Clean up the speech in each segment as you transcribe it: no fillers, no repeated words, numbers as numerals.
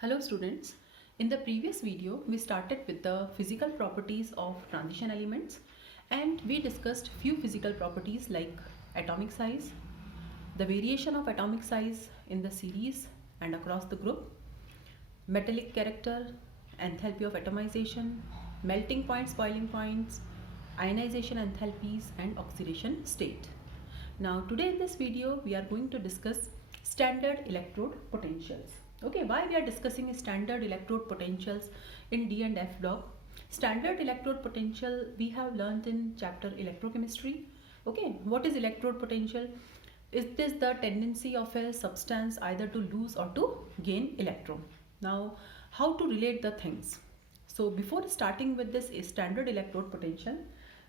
Hello students. In the previous video, we started with the physical properties of transition elements and we discussed few physical properties like atomic size, the variation of atomic size in the series and across the group, metallic character, enthalpy of atomization, melting points, boiling points, ionization enthalpies and oxidation state. Now today in this video we are going to discuss standard electrode potentials. Okay, why we are discussing standard electrode potentials in D and F block? Standard electrode potential we have learned in chapter electrochemistry. Okay, what is electrode potential? Is this the tendency of a substance either to lose or to gain electron? Now, how to relate the things? So before starting with this standard electrode potential,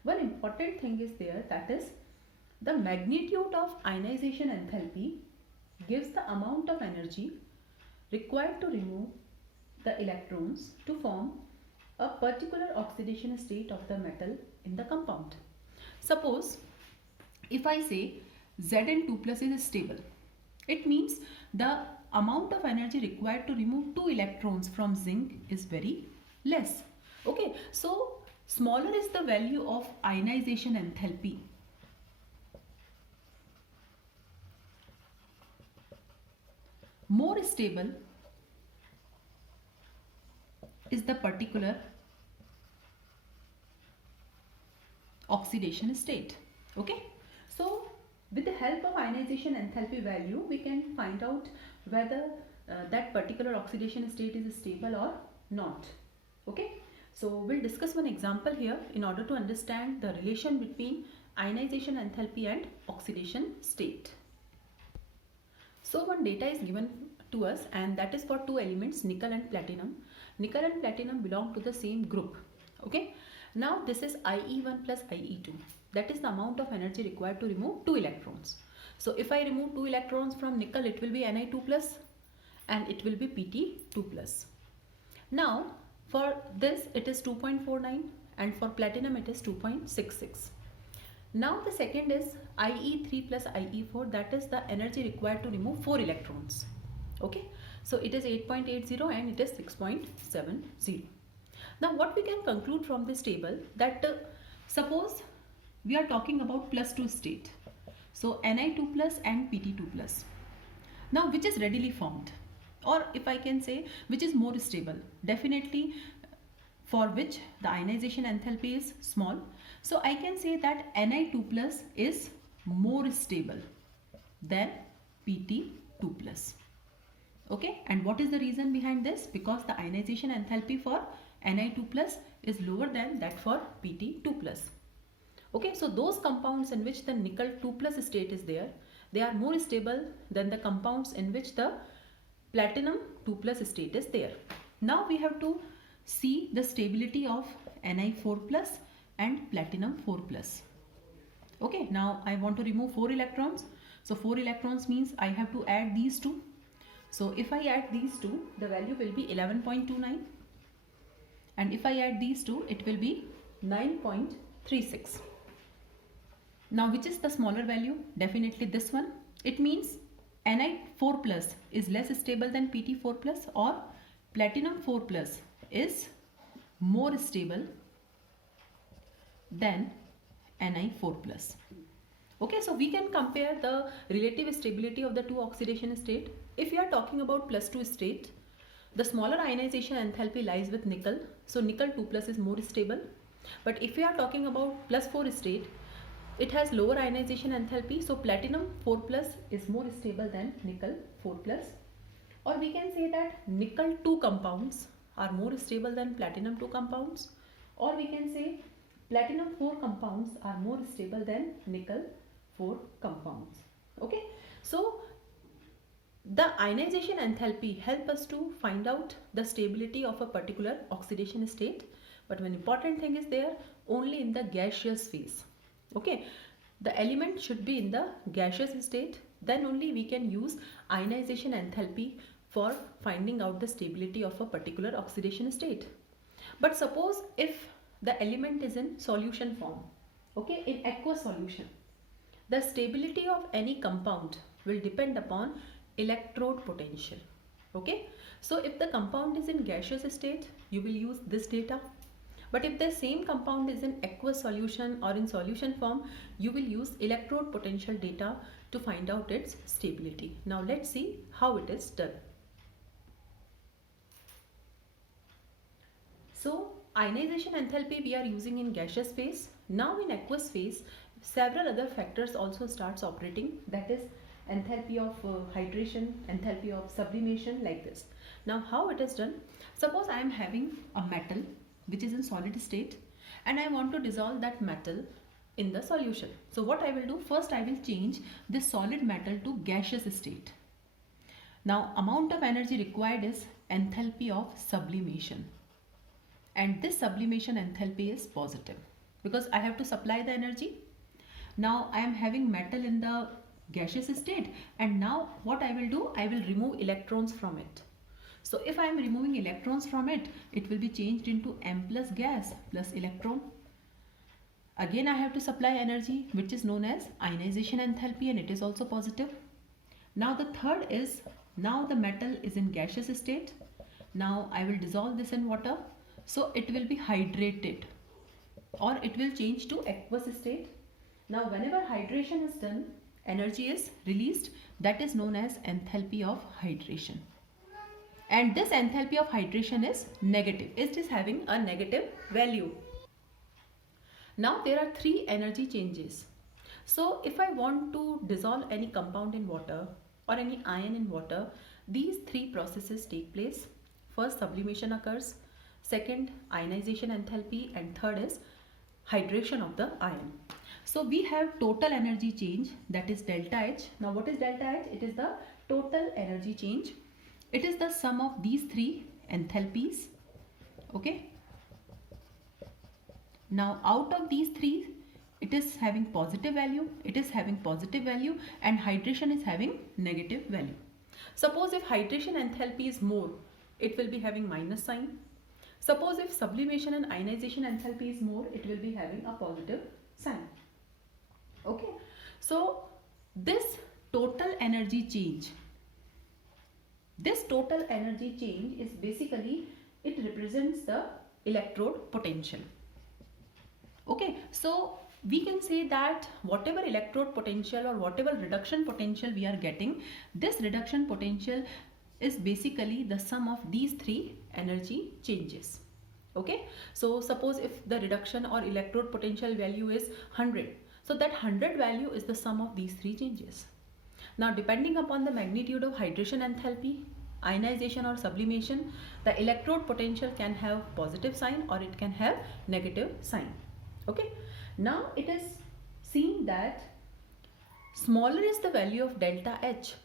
one important thing is there, that is the magnitude of ionization enthalpy gives the amount of energy required to remove the electrons to form a particular oxidation state of the metal in the compound. Suppose if I say Zn2 plus is stable, it means the amount of energy required to remove 2 electrons from zinc is very less. Okay, so smaller is the value of ionization enthalpy, more stable is the particular oxidation state. Okay, so with the help of ionization enthalpy value we can find out whether that particular oxidation state is stable or not. Okay, so we'll discuss one example here in order to understand the relation between ionization enthalpy and oxidation state. So one data is given to us and that is for two elements, nickel and platinum. Nickel and platinum belong to the same group. Okay. Now this is IE1 plus IE2. That is the amount of energy required to remove 2 electrons. So if I remove 2 electrons from nickel, it will be Ni2 plus and it will be Pt2 plus. Now for this it is 2.49 and for platinum it is 2.66. Now the second is IE3 plus IE4, that is the energy required to remove 4 electrons. Okay, so it is 8.80 and it is 6.70. Now what we can conclude from this table, that suppose we are talking about plus 2 state. So Ni2 plus and Pt2 plus. Now which is readily formed, or if I can say which is more stable, definitely for which the ionization enthalpy is small. So I can say that Ni2 plus is more stable than Pt2 plus. Okay, and what is the reason behind this? Because the ionization enthalpy for Ni2 plus is lower than that for Pt2 plus. Okay, so those compounds in which the nickel 2 plus state is there, they are more stable than the compounds in which the platinum 2 plus state is there. Now we have to see the stability of Ni4 plus and platinum 4 plus. Okay, now I want to remove 4 electrons. So 4 electrons means I have to add these two. So if I add these two, the value will be 11.29. And if I add these two, it will be 9.36. Now which is the smaller value? Definitely this one. It means Ni4 plus is less stable than Pt4 plus, or platinum 4 plus is more stable than Ni4 plus. Okay, so we can compare the relative stability of the two oxidation state. If we are talking about plus 2 state, the smaller ionization enthalpy lies with nickel. So nickel 2 plus is more stable. But if we are talking about plus 4 state, it has lower ionization enthalpy. So platinum 4 plus is more stable than nickel 4 plus. Or we can say that nickel 2 compounds are more stable than platinum 2 compounds. Or we can say platinum 4 compounds are more stable than nickel 4 compounds. Okay, so the ionization enthalpy help us to find out the stability of a particular oxidation state, but one important thing is there, only in the gaseous phase. Okay, the element should be in the gaseous state, then only we can use ionization enthalpy for finding out the stability of a particular oxidation state. But suppose if the element is in solution form, okay, in aqueous solution, the stability of any compound will depend upon electrode potential. Okay, so if the compound is in gaseous state, you will use this data. But if the same compound is in aqueous solution or in solution form, you will use electrode potential data to find out its stability. Now let's see how it is done. So ionization enthalpy we are using in gaseous phase. Now in aqueous phase, several other factors also starts operating, that is enthalpy of hydration, enthalpy of sublimation, like this. Now how it is done? Suppose I am having a metal which is in solid state and I want to dissolve that metal in the solution. So what I will do, first I will change this solid metal to gaseous state. Now amount of energy required is enthalpy of sublimation, and this sublimation enthalpy is positive because I have to supply the energy. Now I am having metal in the gaseous state, and now what I will do, I will remove electrons from it. So if I am removing electrons from it, it will be changed into M plus gas plus electron. Again I have to supply energy, which is known as ionization enthalpy, and it is also positive. Now the third is, now the metal is in gaseous state. Now I will dissolve this in water. So it will be hydrated or it will change to aqueous state. Now whenever hydration is done, energy is released, that is known as enthalpy of hydration. And this enthalpy of hydration is negative. It is having a negative value. Now there are three energy changes. So if I want to dissolve any compound in water or any ion in water, these three processes take place. First, sublimation occurs. Second, ionization enthalpy, and third is hydration of the ion. So we have total energy change, that is delta H. Now what is delta H? It is the total energy change. It is the sum of these three enthalpies. Okay. Now out of these three, it is having positive value, it is having positive value, and hydration is having negative value. Suppose if hydration enthalpy is more, it will be having minus sign. Suppose if sublimation and ionization enthalpy is more, it will be having a positive sign. Okay, so this total energy change is basically, it represents the electrode potential. Okay, so we can say that whatever electrode potential or whatever reduction potential we are getting, this reduction potential is basically the sum of these three energy changes. Okay, so suppose if the reduction or electrode potential value is 100, so that 100 value is the sum of these three changes. Now depending upon the magnitude of hydration enthalpy, ionization or sublimation, the electrode potential can have positive sign or it can have negative sign. Okay, now it is seen that smaller is the value of delta H,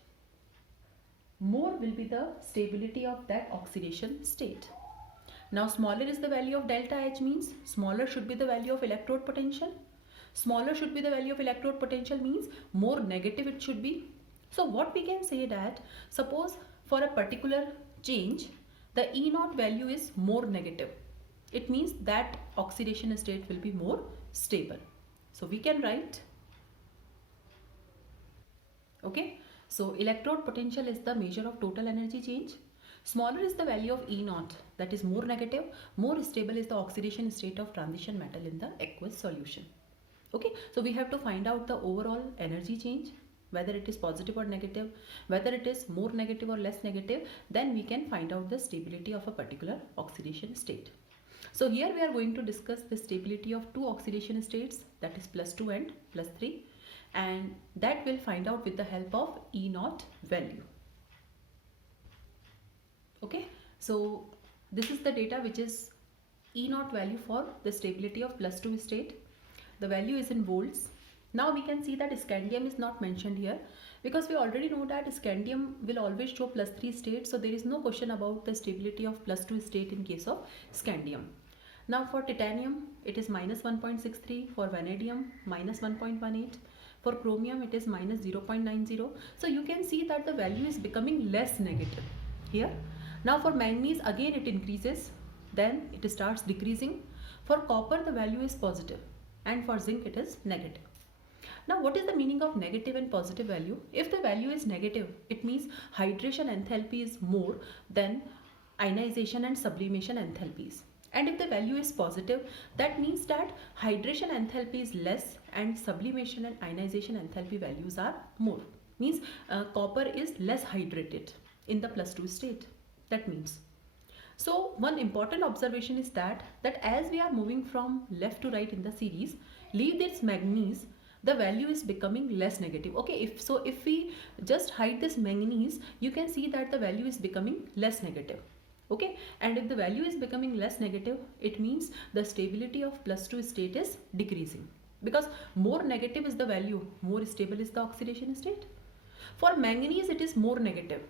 more will be the stability of that oxidation state. Now smaller is the value of delta H means smaller should be the value of electrode potential. Smaller should be the value of electrode potential means more negative it should be. So what we can say that, suppose for a particular change, the E0 value is more negative. It means that oxidation state will be more stable. So we can write, okay, so electrode potential is the measure of total energy change. Smaller is the value of E0, that is more negative. More stable is the oxidation state of transition metal in the aqueous solution. Okay, so we have to find out the overall energy change, whether it is positive or negative, whether it is more negative or less negative, then we can find out the stability of a particular oxidation state. So here we are going to discuss the stability of two oxidation states, that is +2 and +3, and that we'll find out with the help of E0 value. Okay, so this is the data which is E0 value for the stability of +2 state. The value is in volts. Now we can see that scandium is not mentioned here because we already know that scandium will always show +3 state, so there is no question about the stability of +2 state in case of scandium. Now for titanium it is -1.63, for vanadium -1.18, for chromium it is -0.90. So you can see that the value is becoming less negative here. Now for manganese again it increases, then it starts decreasing. For copper the value is positive, and for zinc it is negative. Now, what is the meaning of negative and positive value? If the value is negative, it means hydration enthalpy is more than ionization and sublimation enthalpies. And if the value is positive, that means that hydration enthalpy is less and sublimation and ionization enthalpy values are more. Means copper is less hydrated in the +2 state. That means. So one important observation is that as we are moving from left to right in the series, leave this manganese, the value is becoming less negative. Okay, if we just hide this manganese, you can see that the value is becoming less negative. Okay, and if the value is becoming less negative, it means the stability of +2 state is decreasing, because more negative is the value, more stable is the oxidation state. For manganese it is more negative.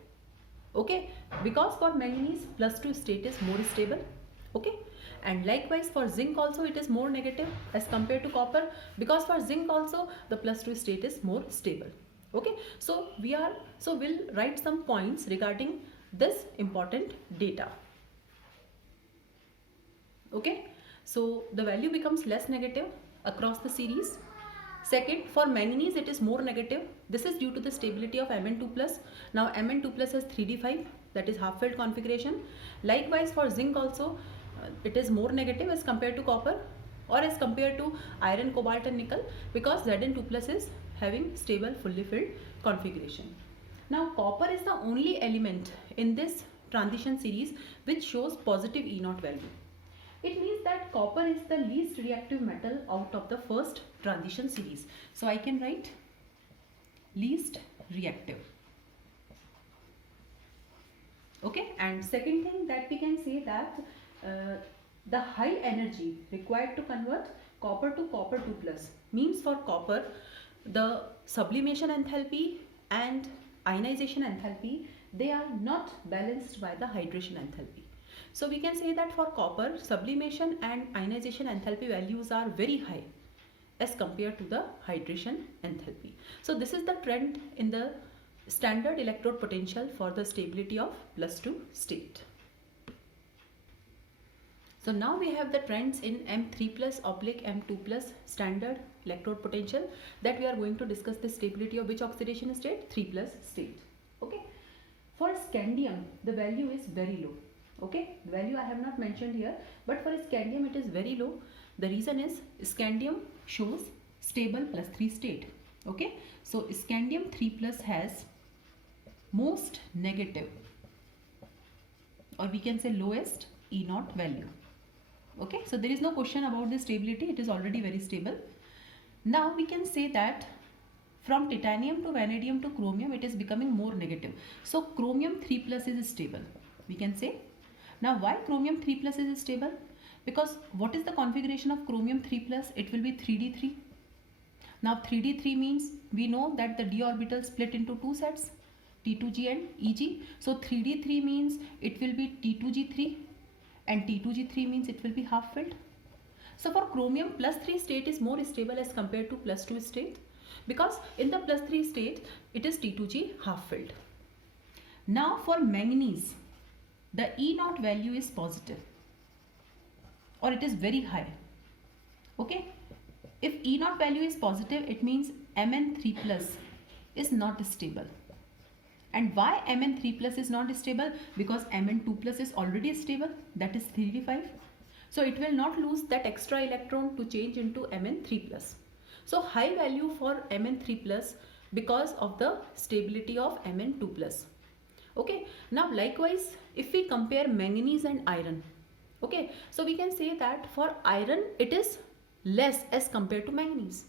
Okay, because for manganese +2 state is more stable. Okay, and likewise for zinc also it is more negative as compared to copper, because for zinc also the +2 state is more stable. Okay, so we'll write some points regarding this important data. Okay, so the value becomes less negative across the series. Second, for manganese it is more negative. This is due to the stability of Mn2+. Now Mn2+ has 3d5, that is half filled configuration. Likewise for zinc also it is more negative as compared to copper or as compared to iron, cobalt and nickel, because Zn2+ is having stable fully filled configuration. Now copper is the only element in this transition series which shows positive E0 value. It means that copper is the least reactive metal out of the first transition series. So I can write least reactive. Okay, and second thing that we can say that the high energy required to convert copper to copper 2+, means for copper the sublimation enthalpy and ionization enthalpy, they are not balanced by the hydration enthalpy. So we can say that for copper, sublimation and ionization enthalpy values are very high as compared to the hydration enthalpy. So this is the trend in the standard electrode potential for the stability of +2 state. So now we have the trends in M3+/M2+ standard electrode potential, that we are going to discuss the stability of which oxidation state? 3+ state. Okay. For scandium, the value is very low. Okay, the value I have not mentioned here, but for scandium it is very low. The reason is scandium shows stable +3 state. Okay, so scandium 3+ has most negative, or we can say lowest E0 value. Okay, so there is no question about the stability, it is already very stable. Now we can say that from titanium to vanadium to chromium it is becoming more negative. So chromium 3+ is stable, we can say. Now why chromium 3+ is stable? Because what is the configuration of chromium 3+? It will be 3d3. Now 3d3 means we know that the d orbital split into two sets, T2g and Eg. So 3d3 means it will be T2g3 and T2g3 means it will be half filled. So for chromium +3 state is more stable as compared to +2 state, because in the +3 state it is T2g half filled. Now for manganese, the E0 value is positive or it is very high. Okay, if E0 value is positive, it means Mn3+ is not stable. And why Mn3+ is not stable? Because Mn2+ is already stable, that is 3d5. So it will not lose that extra electron to change into Mn3+. So high value for Mn3+ because of the stability of Mn2+. Okay, now likewise if we compare manganese and iron, okay, so we can say that for iron it is less as compared to manganese.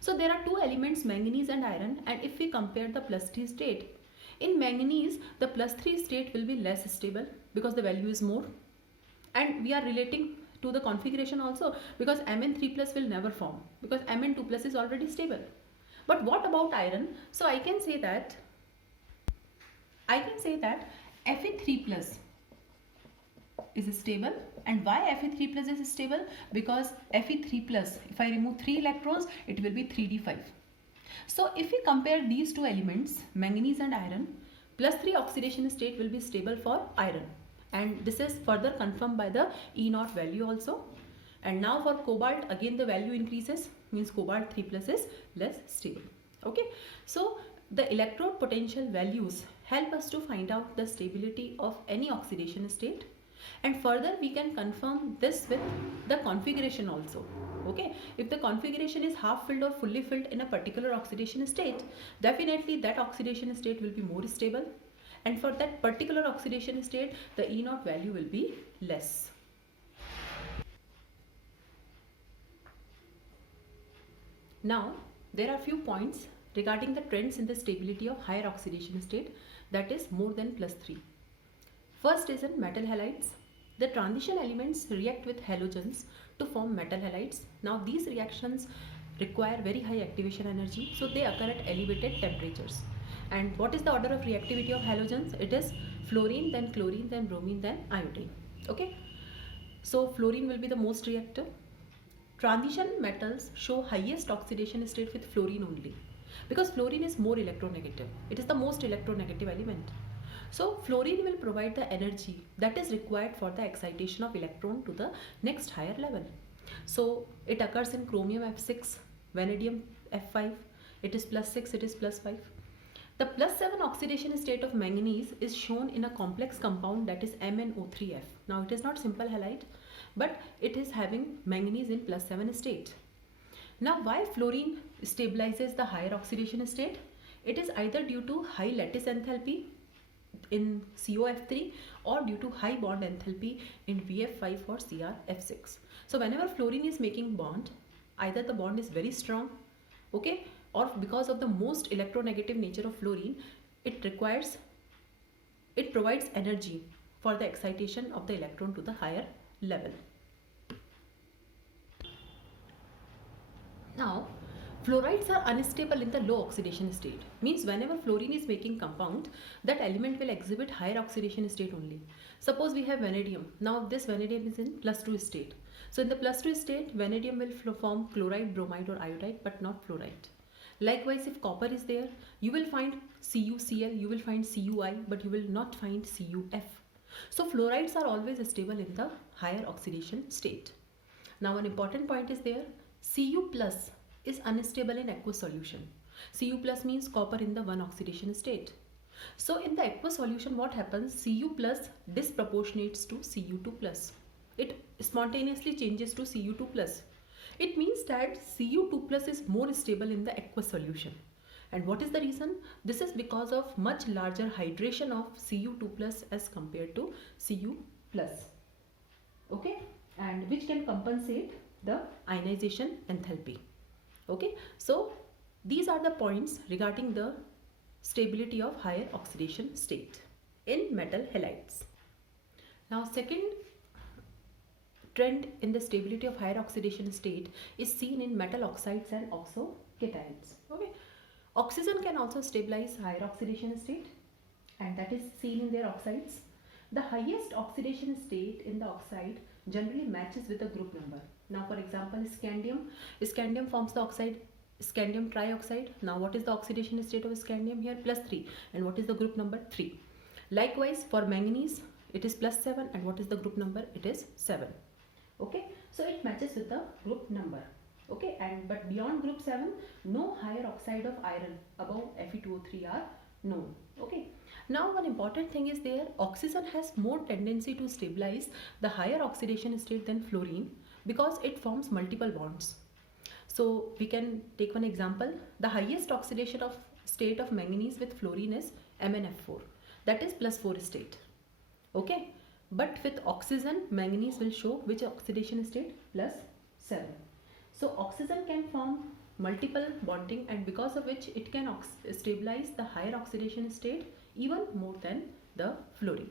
So there are two elements, manganese and iron, and if we compare the +3 state, in manganese the +3 state will be less stable because the value is more, and we are relating to the configuration also, because Mn3+ will never form because Mn2+ is already stable. But what about iron? So I can say that Fe3+ is stable. And why Fe3+ is stable? Because Fe3+, if I remove 3 electrons, it will be 3d5. So if we compare these two elements, manganese and iron, +3 oxidation state will be stable for iron. And this is further confirmed by the E0 value also. And now for cobalt, again the value increases. means cobalt 3 plus is less stable. Okay, so the electrode potential values help us to find out the stability of any oxidation state, and further we can confirm this with the configuration also. Okay, if the configuration is half filled or fully filled in a particular oxidation state, definitely that oxidation state will be more stable, and for that particular oxidation state the E naught value will be less. Now there are few points regarding the trends in the stability of higher oxidation state, that is more than +3. First is in metal halides. The transition elements react with halogens to form metal halides. Now these reactions require very high activation energy, so they occur at elevated temperatures. And what is the order of reactivity of halogens? It is fluorine, then chlorine, then bromine, then iodine. Okay, so fluorine will be the most reactive. Transition metals show highest oxidation state with fluorine only, because fluorine is more electronegative. It is the most electronegative element. So fluorine will provide the energy that is required for the excitation of electron to the next higher level. So it occurs in chromium F6, vanadium F5. It is +6, it is +5. The +7 oxidation state of manganese is shown in a complex compound, that is MnO3F. Now it is not simple halide, but it is having manganese in +7 state. Now why fluorine stabilizes the higher oxidation state? It is either due to high lattice enthalpy in COF3 or due to high bond enthalpy in VF5 or CrF6. So whenever fluorine is making bond, either the bond is very strong, okay, or because of the most electronegative nature of fluorine, it provides energy for the excitation of the electron to the higher level. Now fluorides are unstable in the low oxidation state, means whenever fluorine is making compound, that element will exhibit higher oxidation state only. Suppose we have vanadium. Now this vanadium is in +2 state. So in the +2 state, vanadium will form chloride, bromide or iodide, but not fluoride. Likewise, if copper is there, you will find CuCl, you will find Cui, but you will not find CuF. So fluorides are always stable in the higher oxidation state. Now an important point is there, Cu plus is unstable in aqueous solution. Cu plus means copper in the 1 oxidation state. So in the aqueous solution, what happens? Cu plus disproportionates to Cu2 plus. It spontaneously changes to Cu2 plus. It means that Cu2 plus is more stable in the aqueous solution. And what is the reason? This is because of much larger hydration of Cu2 plus as compared to Cu plus. Okay, and which can compensate the ionization enthalpy. Okay, so these are the points regarding the stability of higher oxidation state in metal halides. Now second trend in the stability of higher oxidation state is seen in metal oxides and oxocations. Okay, oxygen can also stabilize higher oxidation state, and that is seen in their oxides. The highest oxidation state in the oxide generally matches with the group number. Now for example, scandium forms the oxide scandium trioxide. Now what is the oxidation state of scandium here? +3. And what is the group number? 3. Likewise for manganese, it is +7, and what is the group number? It is 7. Okay, so it matches with the group number. Okay, and but beyond group 7, no higher oxide of iron above Fe2O3 are known. Okay, now one important thing is there, oxygen has more tendency to stabilize the higher oxidation state than fluorine, because it forms multiple bonds. So we can take one example. The highest oxidation of state of manganese with fluorine is MnF4, that is +4 state. Okay, but with oxygen, manganese will show which oxidation state? +7. So oxygen can form multiple bonding, and because of which it can stabilize the higher oxidation state even more than the fluorine.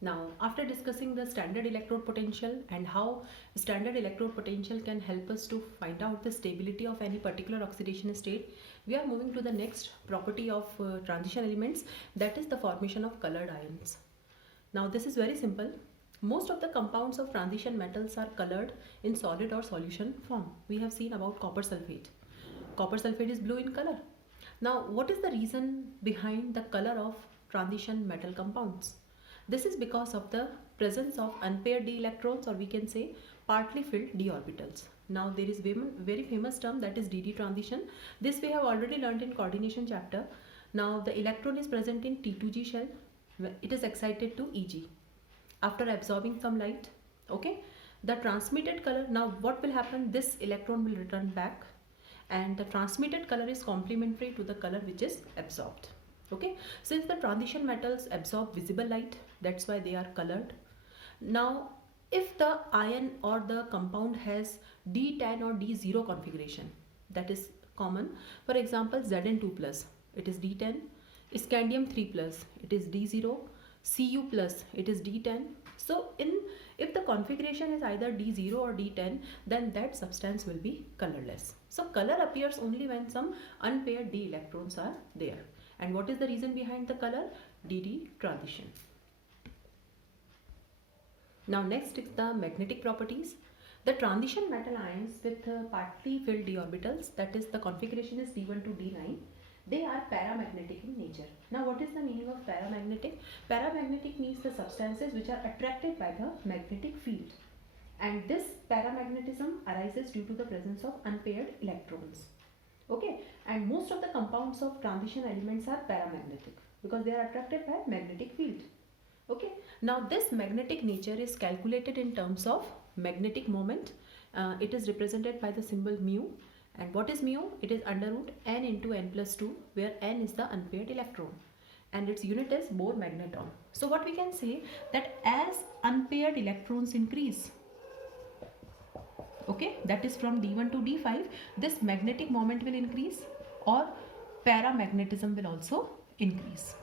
Now after discussing the standard electrode potential and how standard electrode potential can help us to find out the stability of any particular oxidation state, we are moving to the next property of transition elements, that is the formation of colored ions. Now this is very simple. Most of the compounds of transition metals are colored in solid or solution form. We have seen about copper sulfate. Copper sulfate is blue in color. Now what is the reason behind the color of transition metal compounds? This is because of the presence of unpaired d electrons, or we can say partly filled d orbitals. Now there is very famous term, that is dd transition. This we have already learned in coordination chapter. Now the electron is present in T2g shell. It is excited to Eg after absorbing some light. Okay, the transmitted color, now what will happen, this electron will return back, and the transmitted color is complementary to the color which is absorbed. Okay, since the transition metals absorb visible light, that's why they are colored. Now if the ion or the compound has D10 or D0 configuration, that is common. For example, Zn2 plus, it is D10, scandium 3 plus, it is D0, Cu plus, it is D10. So if the configuration is either D0 or D10, then that substance will be colorless. So color appears only when some unpaired d electrons are there. And what is the reason behind the color? dd transition. Now next is the magnetic properties. The transition metal ions with partly filled d orbitals, that is the configuration is D1 to D9, they are paramagnetic in nature. Now what is the meaning of paramagnetic? Paramagnetic means the substances which are attracted by the magnetic field, and this paramagnetism arises due to the presence of unpaired electrons. Okay, and most of the compounds of transition elements are paramagnetic because they are attracted by magnetic field. Okay, now this magnetic nature is calculated in terms of magnetic moment. It is represented by the symbol mu. And what is mu? It is under root n into n plus 2, where n is the unpaired electron and its unit is Bohr magneton. So what we can say, that as unpaired electrons increase, okay, that is from D1 to D5, this magnetic moment will increase or paramagnetism will also increase.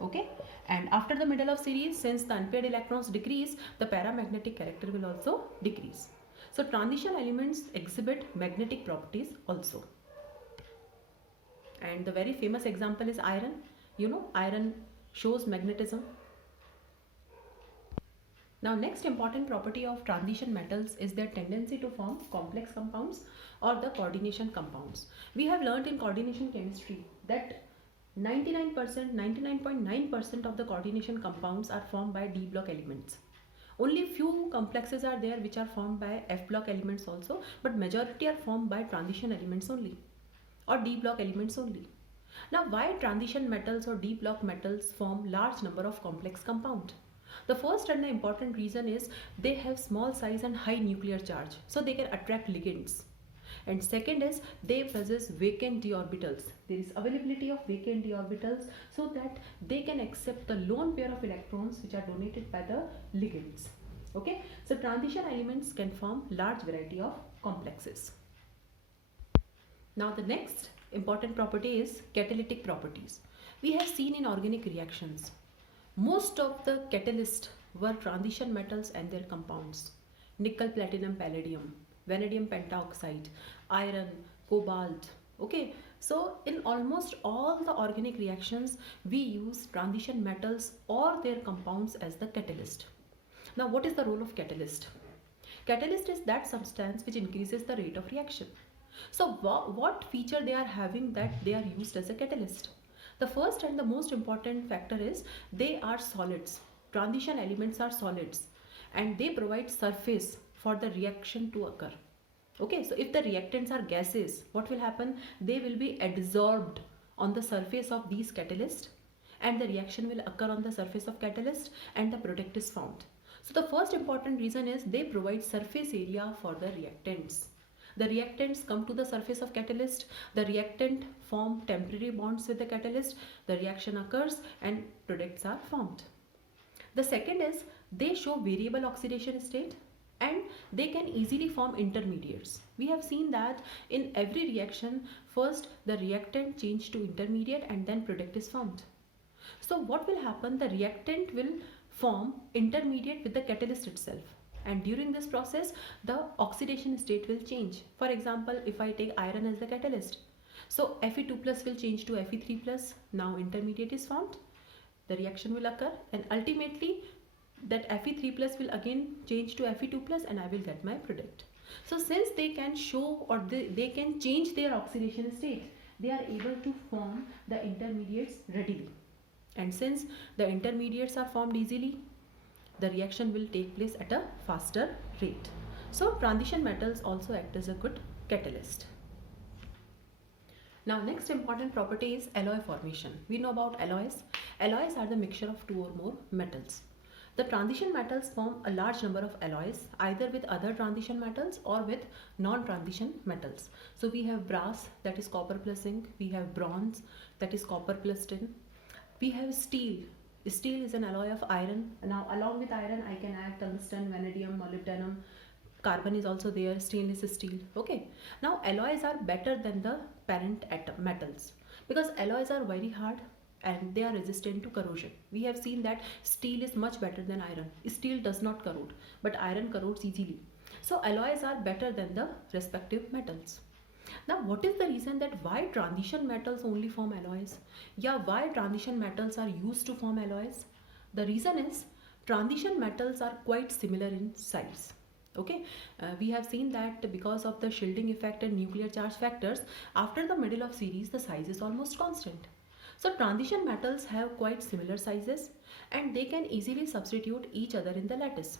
Okay, and after the middle of series, since the unpaired electrons decrease, the paramagnetic character will also decrease. So transition elements exhibit magnetic properties also. And the very famous example is iron. You know, iron shows magnetism. Now next important property of transition metals is their tendency to form complex compounds or the coordination compounds. We have learnt in coordination chemistry that 99.9% of the coordination compounds are formed by D block elements. Only few complexes are there which are formed by F block elements also, but majority are formed by transition elements only or D block elements only. Now why transition metals or D block metals form large number of complex compounds? The first and the important reason is they have small size and high nuclear charge, so they can attract ligands. And second is they possess vacant d orbitals. There is availability of vacant d orbitals so that they can accept the lone pair of electrons which are donated by the ligands. Okay, so transition elements can form large variety of complexes. Now the next important property is catalytic properties. We have seen in organic reactions, most of the catalysts were transition metals and their compounds. Nickel, platinum, palladium, vanadium pentoxide, iron, cobalt. Okay, so in almost all the organic reactions, we use transition metals or their compounds as the catalyst. Now what is the role of catalyst? Catalyst is that substance which increases the rate of reaction. So what feature they are having that they are used as a catalyst? The first and the most important factor is they are solids. Transition elements are solids and they provide surface for the reaction to occur. Okay, so if the reactants are gases, what will happen? They will be adsorbed on the surface of these catalysts and the reaction will occur on the surface of catalyst and the product is formed. So the first important reason is they provide surface area for the reactants. The reactants come to the surface of catalyst, the reactant form temporary bonds with the catalyst, the reaction occurs and products are formed. The second is they show variable oxidation state and they can easily form intermediates. We have seen that in every reaction, first the reactant change to intermediate and then product is formed. So what will happen? The reactant will form intermediate with the catalyst itself. And during this process, the oxidation state will change. For example, if I take iron as the catalyst, so Fe2 plus will change to Fe3 plus. Now intermediate is formed. The reaction will occur and ultimately that Fe3 plus will again change to Fe2 plus and I will get my product. So since they can show or they can change their oxidation state, they are able to form the intermediates readily. And since the intermediates are formed easily, the reaction will take place at a faster rate. So transition metals also act as a good catalyst. Now next important property is alloy formation. We know about alloys. Alloys are the mixture of two or more metals. The transition metals form a large number of alloys either with other transition metals or with non-transition metals. So we have brass, that is copper plus zinc. We have bronze, that is copper plus tin. We have steel. Steel is an alloy of iron. Now along with iron I can add tungsten, vanadium, molybdenum. Carbon is also there, stainless steel. Okay. Now alloys are better than the parent metals because alloys are very hard and they are resistant to corrosion. We have seen that steel is much better than iron. Steel does not corrode, but iron corrodes easily. So alloys are better than the respective metals. Now what is the reason that why transition metals only form alloys? Yeah, why transition metals are used to form alloys? The reason is transition metals are quite similar in size. Okay, we have seen that because of the shielding effect and nuclear charge factors, after the middle of series the size is almost constant. So transition metals have quite similar sizes and they can easily substitute each other in the lattice.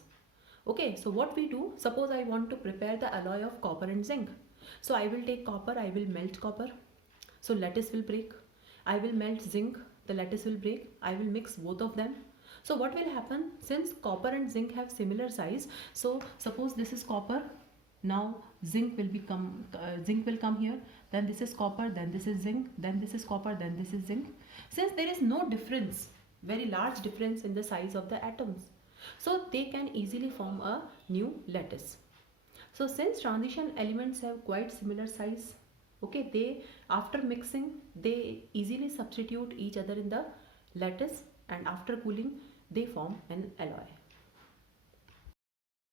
Okay, so what we do, suppose I want to prepare the alloy of copper and zinc. So I will take copper, I will melt copper, so lattice will break. I will melt zinc, the lattice will break. I will mix both of them. So what will happen, since copper and zinc have similar size, so suppose this is copper, now zinc will come here, then this is copper, then this is zinc, then this is copper, then this is zinc. Since there is no difference, very large difference in the size of the atoms, so they can easily form a new lattice. So since transition elements have quite similar size, okay, they after mixing they easily substitute each other in the lattice and after cooling they form an alloy.